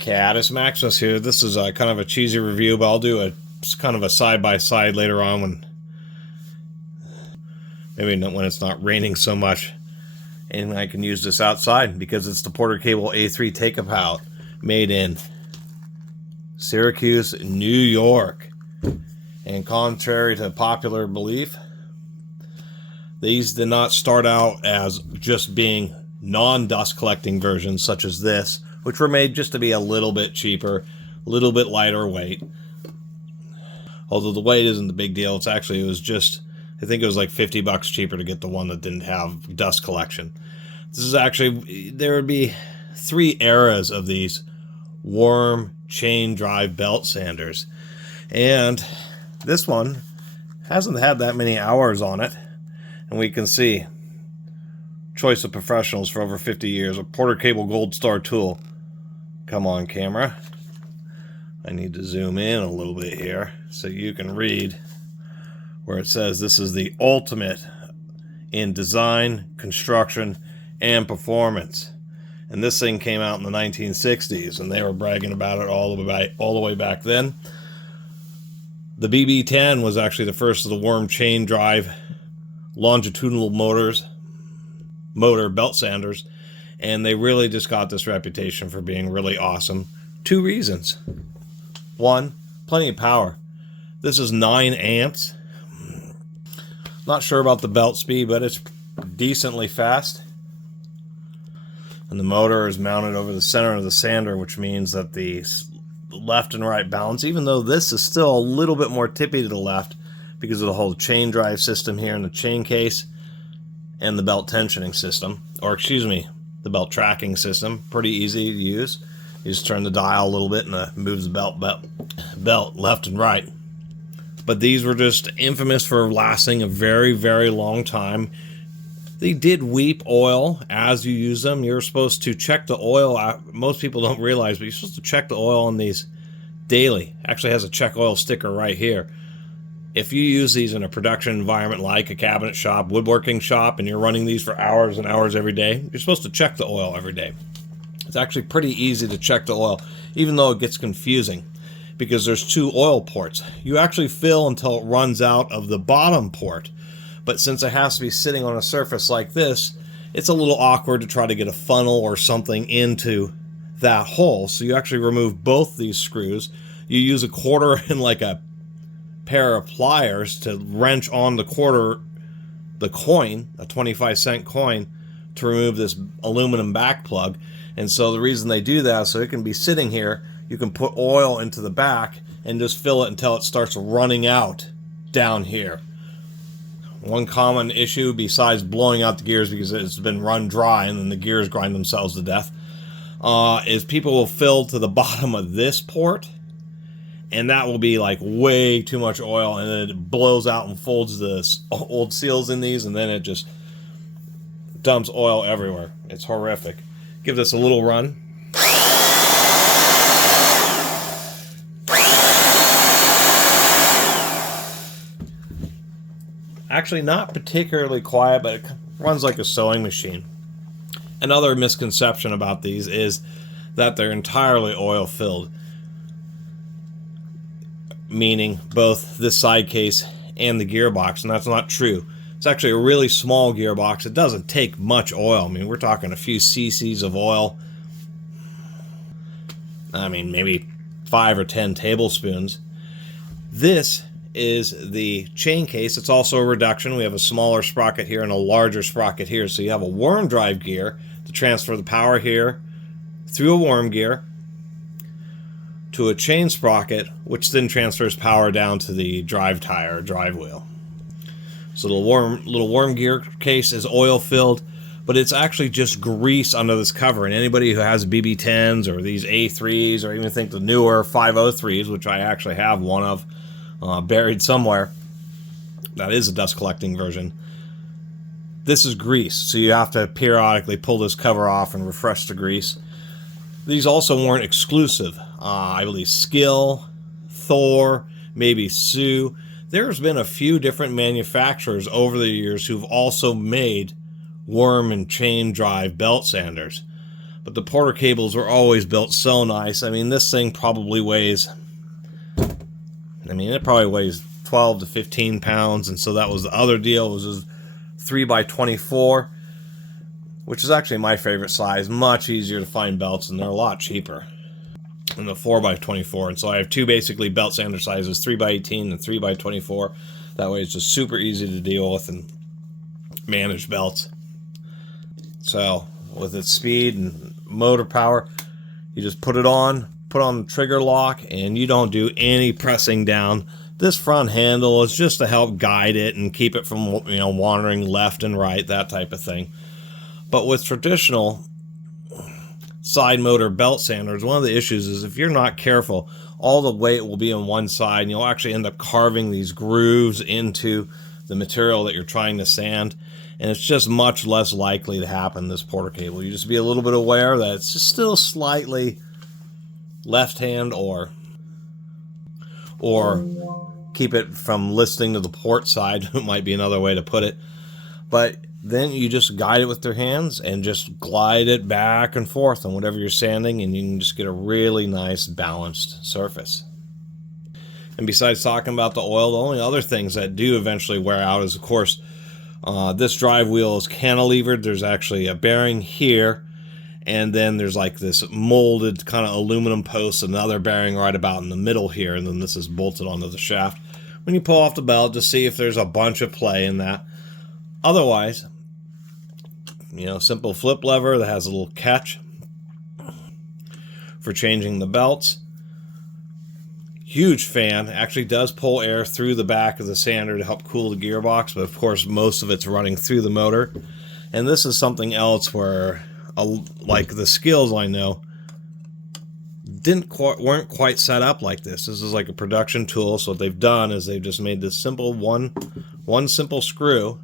Catus Maximus here. This is a kind of a cheesy review, but I'll do a kind of a side-by-side later on when maybe not when it's not raining so much, and I can use this outside because it's the Porter Cable A3 take-up made in Syracuse, New York. And contrary to popular belief, these did not start out as just being non-dust collecting versions such as this, which were made just to be a little bit cheaper, a little bit lighter weight. Although the weight isn't the big deal. It was just, I think it was like $50 cheaper to get the one that didn't have dust collection. This is actually, there would be 3 eras of these worm chain drive belt sanders. And this one hasn't had that many hours on it. And we can see choice of professionals for over 50 years, a Porter Cable Gold Star tool. Come on, camera. I need to zoom in a little bit here so you can read where it says this is the ultimate in design, construction, and performance. And this thing came out in the 1960s, and they were bragging about it all the way back then. The BB-10 was actually the first of the worm chain drive longitudinal motor belt sanders, and they really just got this reputation for being really awesome. 2 reasons. 1, plenty of power. This is 9 amps. Not sure about the belt speed, but it's decently fast. And the motor is mounted over the center of the sander, which means that the left and right balance, even though this is still a little bit more tippy to the left because of the whole chain drive system here in the chain case and the belt tensioning system, or excuse me, the belt tracking system. Pretty easy to use. You just turn the dial a little bit and it moves the belt left and right. But these were just infamous for lasting a very, very long time. They did weep oil as you use them. You're supposed to check the oil out. Most people don't realize, but you're supposed to check the oil on these daily. Actually has a check oil sticker right here. If you use these in a production environment like a cabinet shop, woodworking shop, and you're running these for hours and hours every day, you're supposed to check the oil every day. It's actually pretty easy to check the oil, even though it gets confusing because there's 2 oil ports. You actually fill until it runs out of the bottom port. But since it has to be sitting on a surface like this, it's a little awkward to try to get a funnel or something into that hole. So you actually remove both these screws. You use a quarter and like a pair of pliers to wrench on the coin, a 25-cent coin, to remove this aluminum back plug. And so the reason they do that, so it can be sitting here, you can put oil into the back and just fill it until it starts running out down here. One common issue, besides blowing out the gears because it's been run dry and then the gears grind themselves to death, is people will fill to the bottom of this port, and that will be like way too much oil, and then it blows out and folds the old seals in these, and then it just dumps oil everywhere. It's horrific. Give this a little run. Actually not particularly quiet, but it runs like a sewing machine. Another misconception about these is that they're entirely oil filled, meaning both this side case and the gearbox, and that's not true. It's actually a really small gearbox. It doesn't take much oil. I mean, we're talking a few cc's of oil. I mean, maybe 5 or 10 tablespoons. This is the chain case. It's also a reduction. We have a smaller sprocket here and a larger sprocket here. So you have a worm drive gear to transfer the power here through a worm gear to a chain sprocket, which then transfers power down to the drive tire or drive wheel. So the little worm gear case is oil filled, but it's actually just grease under this cover. And anybody who has BB-10s or these A3s, or even think the newer 503s, which I actually have one of, buried somewhere, that is a dust collecting version. This is grease, so you have to periodically pull this cover off and refresh the grease. These also weren't exclusive. I believe Skill, Thor, maybe Sue. There's been a few different manufacturers over the years who've also made worm and chain drive belt sanders. But the Porter cables were always built so nice. I mean, this thing probably weighs, it probably weighs 12 to 15 pounds. And so that was the other deal, was this 3x24, which is actually my favorite size. Much easier to find belts, and they're a lot cheaper than the 4x24. And so I have two basically belt sander sizes, 3x18 and 3x24. That way it's just super easy to deal with and manage belts. So with its speed and motor power, you just put on the trigger lock, and you don't do any pressing down. This front handle is just to help guide it and keep it from, wandering left and right, that type of thing. But with traditional side motor belt sanders, one of the issues is if you're not careful, all the weight will be on one side, and you'll actually end up carving these grooves into the material that you're trying to sand. And it's just much less likely to happen this Porter cable. You just be a little bit aware that it's just still slightly left hand, or keep it from listing to the port side might be another way to put it. But then you just guide it with your hands and just glide it back and forth on whatever you're sanding, and you can just get a really nice balanced surface. And besides talking about the oil, the only other things that do eventually wear out is, of course, this drive wheel is cantilevered. There's actually a bearing here, and then there's like this molded kind of aluminum post, another bearing right about in the middle here, and then this is bolted onto the shaft. When you pull off the belt, just see if there's a bunch of play in that. Otherwise, simple flip lever that has a little catch for changing the belts. Huge fan, actually does pull air through the back of the sander to help cool the gearbox, but of course most of it's running through the motor. And this is something else where, like the skills I know, weren't quite set up like this. This is like a production tool, so what they've done is they've just made this simple one simple screw,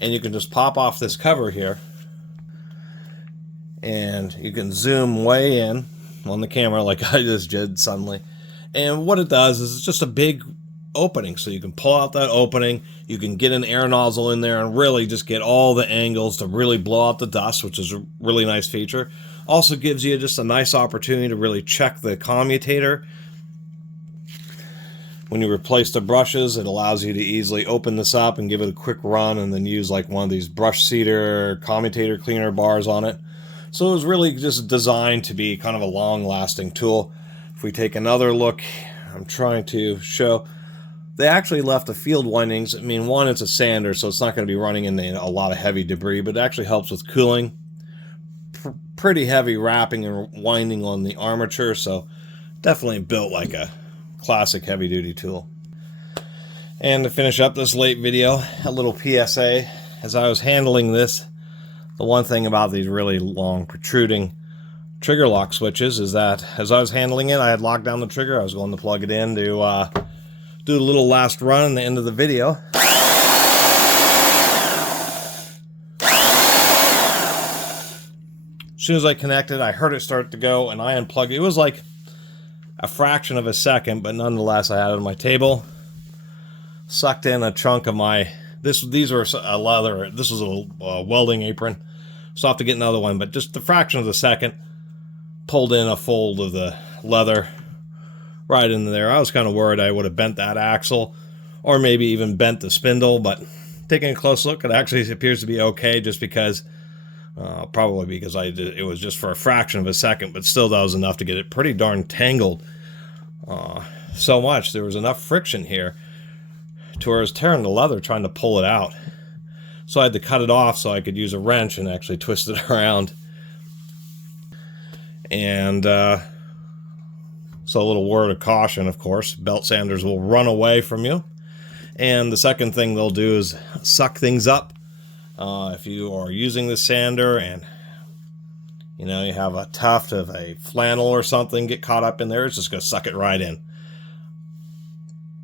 and you can just pop off this cover here, and you can zoom way in on the camera like I just did suddenly. And what it does is it's just a big opening, so you can pull out that opening, you can get an air nozzle in there and really just get all the angles to really blow out the dust, which is a really nice feature. Also gives you just a nice opportunity to really check the commutator. When you replace the brushes, it allows you to easily open this up and give it a quick run, and then use like one of these brush seater commutator cleaner bars on it. So it was really just designed to be kind of a long-lasting tool. If we take another look, I'm trying to show, they actually left the field windings. One, it's a sander, so it's not going to be running into a lot of heavy debris, but it actually helps with cooling. Pretty heavy wrapping and winding on the armature, so definitely built like a classic heavy-duty tool. And to finish up this late video, a little PSA. As I was handling this, the one thing about these really long protruding trigger lock switches is that as I was handling it, I had locked down the trigger. I was going to plug it in to do a little last run in the end of the video. As soon as I connected, I heard it start to go, and I unplugged it. It was like a fraction of a second, but nonetheless, I had it on my table. Sucked in a chunk of my, these were a leather, this was a welding apron. So I'll have to get another one, but just a fraction of a second, pulled in a fold of the leather right in there. I was kind of worried I would have bent that axle, or maybe even bent the spindle, but taking a close look, it actually appears to be okay, just because, probably because it was just for a fraction of a second, but still that was enough to get it pretty darn tangled. So much, there was enough friction here to where I was tearing the leather trying to pull it out. So I had to cut it off so I could use a wrench and actually twist it around. And so a little word of caution, of course, belt sanders will run away from you. And the second thing they'll do is suck things up. If you are using the sander and you have a tuft of a flannel or something get caught up in there, it's just going to suck it right in.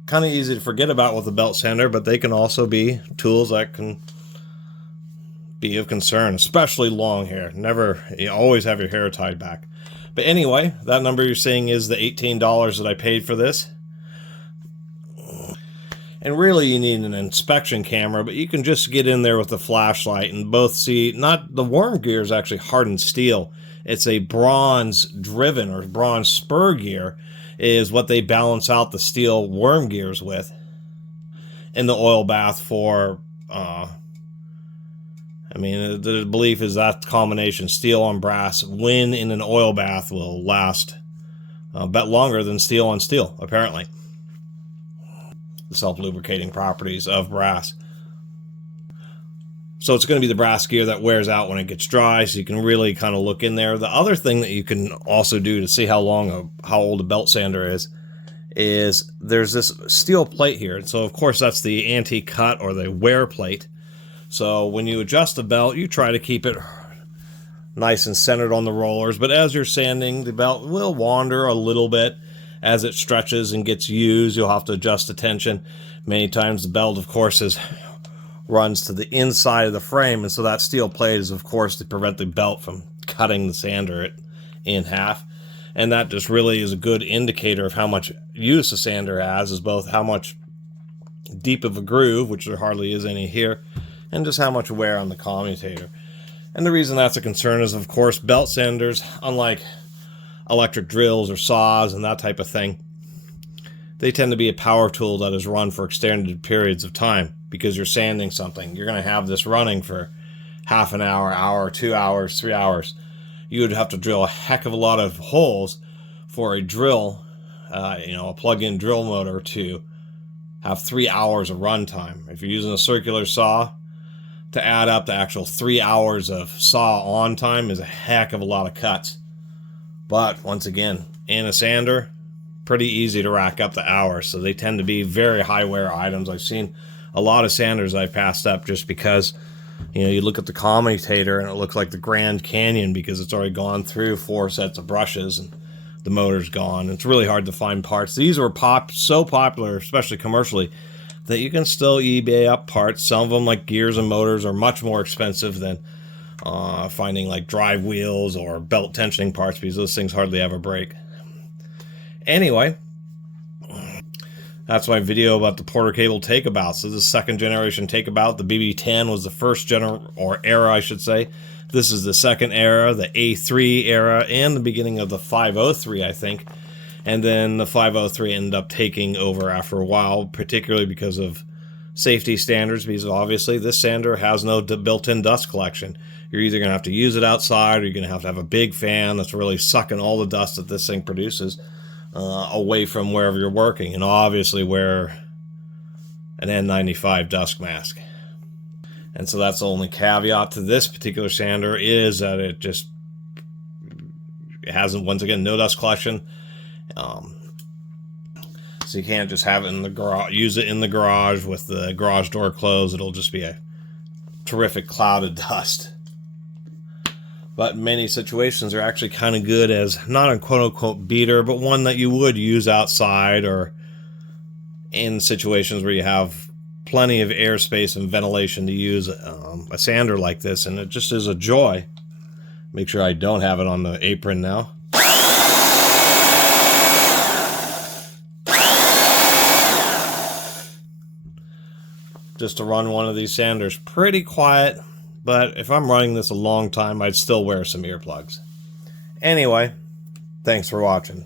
Kind of easy to forget about with a belt sander, but they can also be tools that can be of concern, especially long hair. You always have your hair tied back. But anyway, that number you're seeing is the $18 that I paid for this. And really you need an inspection camera, but you can just get in there with the flashlight and both see, not the worm gear is actually hardened steel. It's a bronze driven or bronze spur gear is what they balance out the steel worm gears with in the oil bath for, I mean, the belief is that combination, steel and brass, when in an oil bath will last a bit longer than steel on steel, apparently. The self-lubricating properties of brass. So it's going to be the brass gear that wears out when it gets dry, so you can really kind of look in there. The other thing that you can also do to see how old a belt sander is there's this steel plate here. And so of course that's the anti-cut or the wear plate. So when you adjust the belt, you try to keep it nice and centered on the rollers, but as you're sanding, the belt will wander a little bit as it stretches and gets used. You'll have to adjust the tension. Many times the belt, of course, runs to the inside of the frame, and so that steel plate is, of course, to prevent the belt from cutting the sander in half. And that just really is a good indicator of how much use a sander has, is both how much deep of a groove, which there hardly is any here, and just how much wear on the commutator. And the reason that's a concern is, of course, belt sanders, unlike electric drills or saws and that type of thing, they tend to be a power tool that is run for extended periods of time because you're sanding something. You're going to have this running for half an hour, 2 hours, 3 hours. You would have to drill a heck of a lot of holes for a drill, a plug-in drill motor to have 3 hours of run time. If you're using a circular saw, to add up the actual 3 hours of saw on time is a heck of a lot of cuts. But once again, in a sander, pretty easy to rack up the hours. So they tend to be very high wear items. I've seen a lot of sanders I passed up just because, you look at the commutator and it looks like the Grand Canyon because it's already gone through 4 sets of brushes and the motor's gone. It's really hard to find parts. These were so popular, especially commercially, that you can still eBay up parts. Some of them, like gears and motors, are much more expensive than finding like drive wheels or belt tensioning parts because those things hardly ever break. Anyway, that's my video about the Porter cable takeabout. So this is second generation takeabout. The BB10 was the first era, I should say. This is the second era, the A3 era, and the beginning of the 503, I think. And then the 503 ended up taking over after a while, particularly because of safety standards, because obviously this sander has no built-in dust collection. You're either going to have to use it outside, or you're going to have a big fan that's really sucking all the dust that this thing produces away from wherever you're working. And obviously wear an N95 dust mask. And so that's the only caveat to this particular sander, is that it hasn't, once again, no dust collection. So you can't just have it in the garage, use it in the garage with the garage door closed. It'll just be a terrific cloud of dust. But in many situations are actually kind of good as not a quote-unquote beater, but one that you would use outside or in situations where you have plenty of airspace and ventilation to use a sander like this. And it just is a joy. Make sure I don't have it on the apron now. Just to run one of these sanders. Pretty quiet, but if I'm running this a long time, I'd still wear some earplugs. Anyway, thanks for watching.